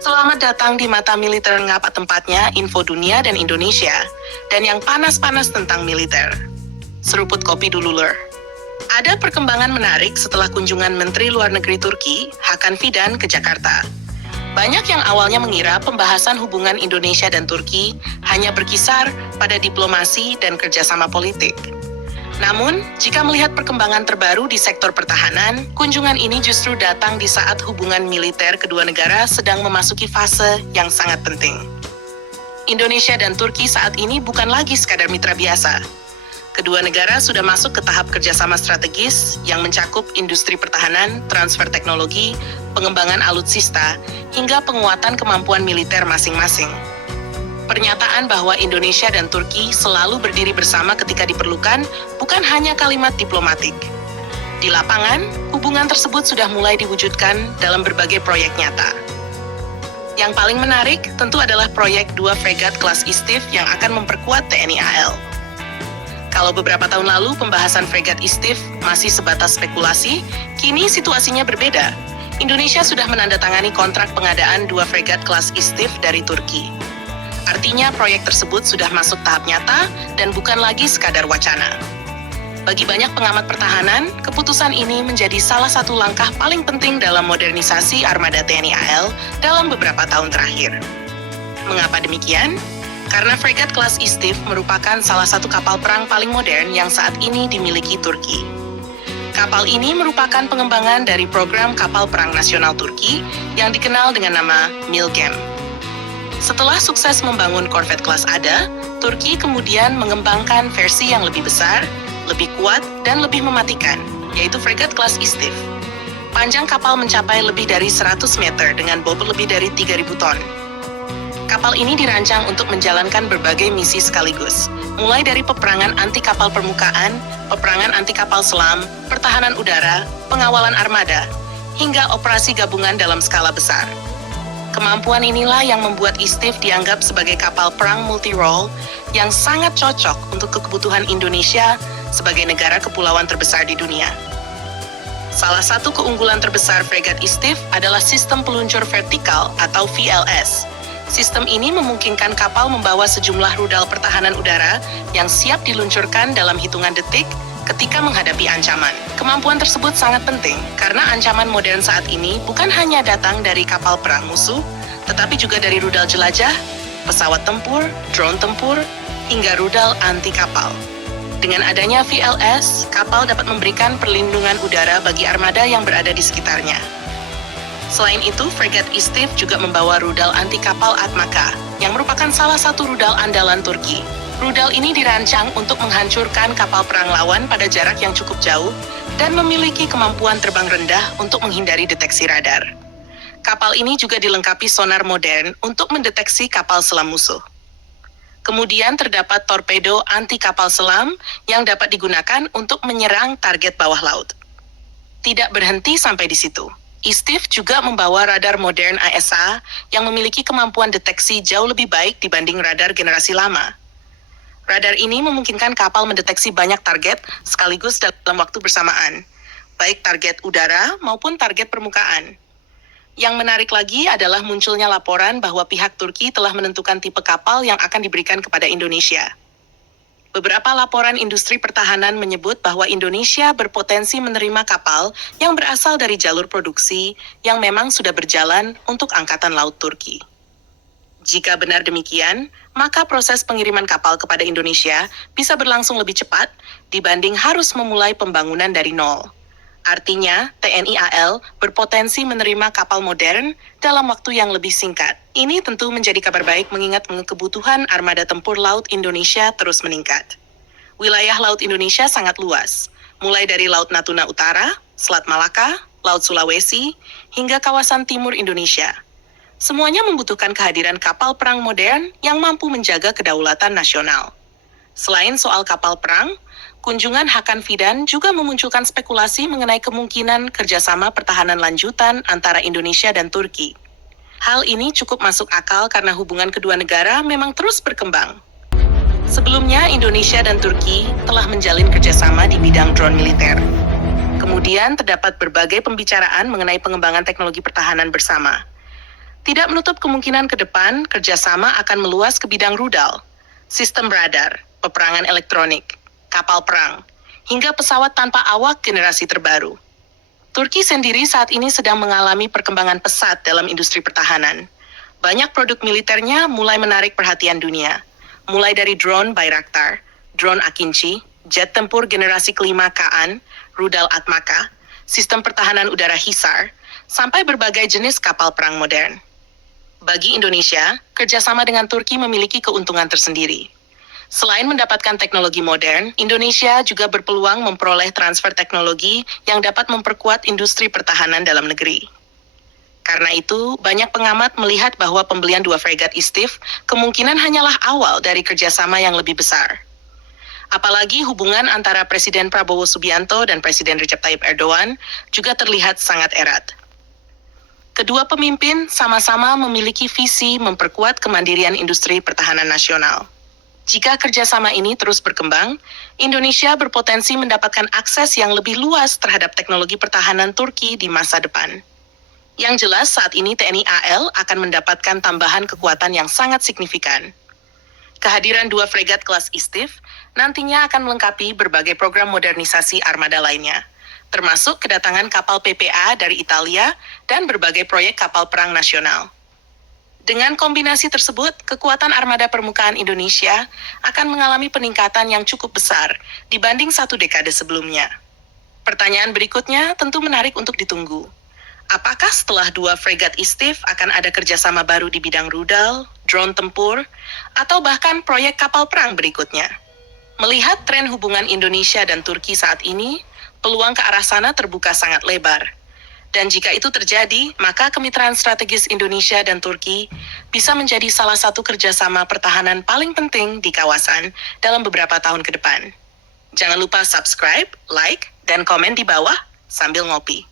Selamat datang di Mata Militer Ngapa Tempatnya, Info Dunia dan Indonesia, dan yang panas-panas tentang militer. Seruput kopi dulu, lur. Ada perkembangan menarik setelah kunjungan Menteri Luar Negeri Turki, Hakan Fidan, ke Jakarta. Banyak yang awalnya mengira pembahasan hubungan Indonesia dan Turki hanya berkisar pada diplomasi dan kerjasama politik. Namun, jika melihat perkembangan terbaru di sektor pertahanan, kunjungan ini justru datang di saat hubungan militer kedua negara sedang memasuki fase yang sangat penting. Indonesia dan Turki saat ini bukan lagi sekadar mitra biasa. Kedua negara sudah masuk ke tahap kerjasama strategis yang mencakup industri pertahanan, transfer teknologi, pengembangan alutsista, hingga penguatan kemampuan militer masing-masing. Pernyataan bahwa Indonesia dan Turki selalu berdiri bersama ketika diperlukan bukan hanya kalimat diplomatik. Di lapangan, hubungan tersebut sudah mulai diwujudkan dalam berbagai proyek nyata. Yang paling menarik tentu adalah proyek 2 fregat kelas ISTIF yang akan memperkuat TNI AL. Kalau beberapa tahun lalu pembahasan fregat ISTIF masih sebatas spekulasi, kini situasinya berbeda. Indonesia sudah menandatangani kontrak pengadaan 2 fregat kelas ISTIF dari Turki. Artinya proyek tersebut sudah masuk tahap nyata dan bukan lagi sekadar wacana. Bagi banyak pengamat pertahanan, keputusan ini menjadi salah satu langkah paling penting dalam modernisasi armada TNI AL dalam beberapa tahun terakhir. Mengapa demikian? Karena fregat kelas ISTIF merupakan salah satu kapal perang paling modern yang saat ini dimiliki Turki. Kapal ini merupakan pengembangan dari program kapal perang nasional Turki yang dikenal dengan nama Milgem. Setelah sukses membangun korvet kelas Ada, Turki kemudian mengembangkan versi yang lebih besar, lebih kuat, dan lebih mematikan, yaitu fregat kelas ISTIF. Panjang kapal mencapai lebih dari 100 meter dengan bobot lebih dari 3.000 ton. Kapal ini dirancang untuk menjalankan berbagai misi sekaligus, mulai dari peperangan anti kapal permukaan, peperangan anti kapal selam, pertahanan udara, pengawalan armada, hingga operasi gabungan dalam skala besar. Kemampuan inilah yang membuat ISTIF dianggap sebagai kapal perang multi-role yang sangat cocok untuk kebutuhan Indonesia sebagai negara kepulauan terbesar di dunia. Salah satu keunggulan terbesar fregat ISTIF adalah sistem peluncur vertikal atau VLS. Sistem ini memungkinkan kapal membawa sejumlah rudal pertahanan udara yang siap diluncurkan dalam hitungan detik ketika menghadapi ancaman. Kemampuan tersebut sangat penting karena ancaman modern saat ini bukan hanya datang dari kapal perang musuh, tetapi juga dari rudal jelajah, pesawat tempur, drone tempur, hingga rudal anti kapal. Dengan adanya VLS, kapal dapat memberikan perlindungan udara bagi armada yang berada di sekitarnya. Selain itu, fregat ISTIF juga membawa rudal anti kapal Atmaka, yang merupakan salah satu rudal andalan Turki. Rudal ini dirancang untuk menghancurkan kapal perang lawan pada jarak yang cukup jauh dan memiliki kemampuan terbang rendah untuk menghindari deteksi radar. Kapal ini juga dilengkapi sonar modern untuk mendeteksi kapal selam musuh. Kemudian terdapat torpedo anti kapal selam yang dapat digunakan untuk menyerang target bawah laut. Tidak berhenti sampai di situ. ISTIF juga membawa radar modern AESA yang memiliki kemampuan deteksi jauh lebih baik dibanding radar generasi lama. Radar ini memungkinkan kapal mendeteksi banyak target sekaligus dalam waktu bersamaan, baik target udara maupun target permukaan. Yang menarik lagi adalah munculnya laporan bahwa pihak Turki telah menentukan tipe kapal yang akan diberikan kepada Indonesia. Beberapa laporan industri pertahanan menyebut bahwa Indonesia berpotensi menerima kapal yang berasal dari jalur produksi yang memang sudah berjalan untuk Angkatan Laut Turki. Jika benar demikian, maka proses pengiriman kapal kepada Indonesia bisa berlangsung lebih cepat dibanding harus memulai pembangunan dari nol. Artinya, TNI AL berpotensi menerima kapal modern dalam waktu yang lebih singkat. Ini tentu menjadi kabar baik mengingat kebutuhan armada tempur laut Indonesia terus meningkat. Wilayah laut Indonesia sangat luas, mulai dari Laut Natuna Utara, Selat Malaka, Laut Sulawesi, hingga kawasan timur Indonesia. Semuanya membutuhkan kehadiran kapal perang modern yang mampu menjaga kedaulatan nasional. Selain soal kapal perang, kunjungan Hakan Fidan juga memunculkan spekulasi mengenai kemungkinan kerjasama pertahanan lanjutan antara Indonesia dan Turki. Hal ini cukup masuk akal karena hubungan kedua negara memang terus berkembang. Sebelumnya, Indonesia dan Turki telah menjalin kerjasama di bidang drone militer. Kemudian terdapat berbagai pembicaraan mengenai pengembangan teknologi pertahanan bersama. Tidak menutup kemungkinan ke depan kerjasama akan meluas ke bidang rudal, sistem radar, peperangan elektronik, kapal perang, hingga pesawat tanpa awak generasi terbaru. Turki sendiri saat ini sedang mengalami perkembangan pesat dalam industri pertahanan. Banyak produk militernya mulai menarik perhatian dunia, mulai dari drone Bayraktar, drone Akinci, jet tempur generasi kelima Kaan, rudal Atmaka, sistem pertahanan udara Hisar, sampai berbagai jenis kapal perang modern. Bagi Indonesia, kerjasama dengan Turki memiliki keuntungan tersendiri. Selain mendapatkan teknologi modern, Indonesia juga berpeluang memperoleh transfer teknologi yang dapat memperkuat industri pertahanan dalam negeri. Karena itu, banyak pengamat melihat bahwa pembelian 2 fregat ISTIF kemungkinan hanyalah awal dari kerjasama yang lebih besar. Apalagi hubungan antara Presiden Prabowo Subianto dan Presiden Recep Tayyip Erdogan juga terlihat sangat erat. Kedua pemimpin sama-sama memiliki visi memperkuat kemandirian industri pertahanan nasional. Jika kerjasama ini terus berkembang, Indonesia berpotensi mendapatkan akses yang lebih luas terhadap teknologi pertahanan Turki di masa depan. Yang jelas saat ini TNI AL akan mendapatkan tambahan kekuatan yang sangat signifikan. Kehadiran 2 fregat kelas ISTIF nantinya akan melengkapi berbagai program modernisasi armada lainnya, termasuk kedatangan kapal PPA dari Italia dan berbagai proyek kapal perang nasional. Dengan kombinasi tersebut, kekuatan armada permukaan Indonesia akan mengalami peningkatan yang cukup besar dibanding 1 dekade sebelumnya. Pertanyaan berikutnya tentu menarik untuk ditunggu. Apakah setelah 2 fregat ISTIF akan ada kerjasama baru di bidang rudal, drone tempur, atau bahkan proyek kapal perang berikutnya? Melihat tren hubungan Indonesia dan Turki saat ini, peluang ke arah sana terbuka sangat lebar. Dan jika itu terjadi, maka kemitraan strategis Indonesia dan Turki bisa menjadi salah satu kerjasama pertahanan paling penting di kawasan dalam beberapa tahun ke depan. Jangan lupa subscribe, like, dan komen di bawah sambil ngopi.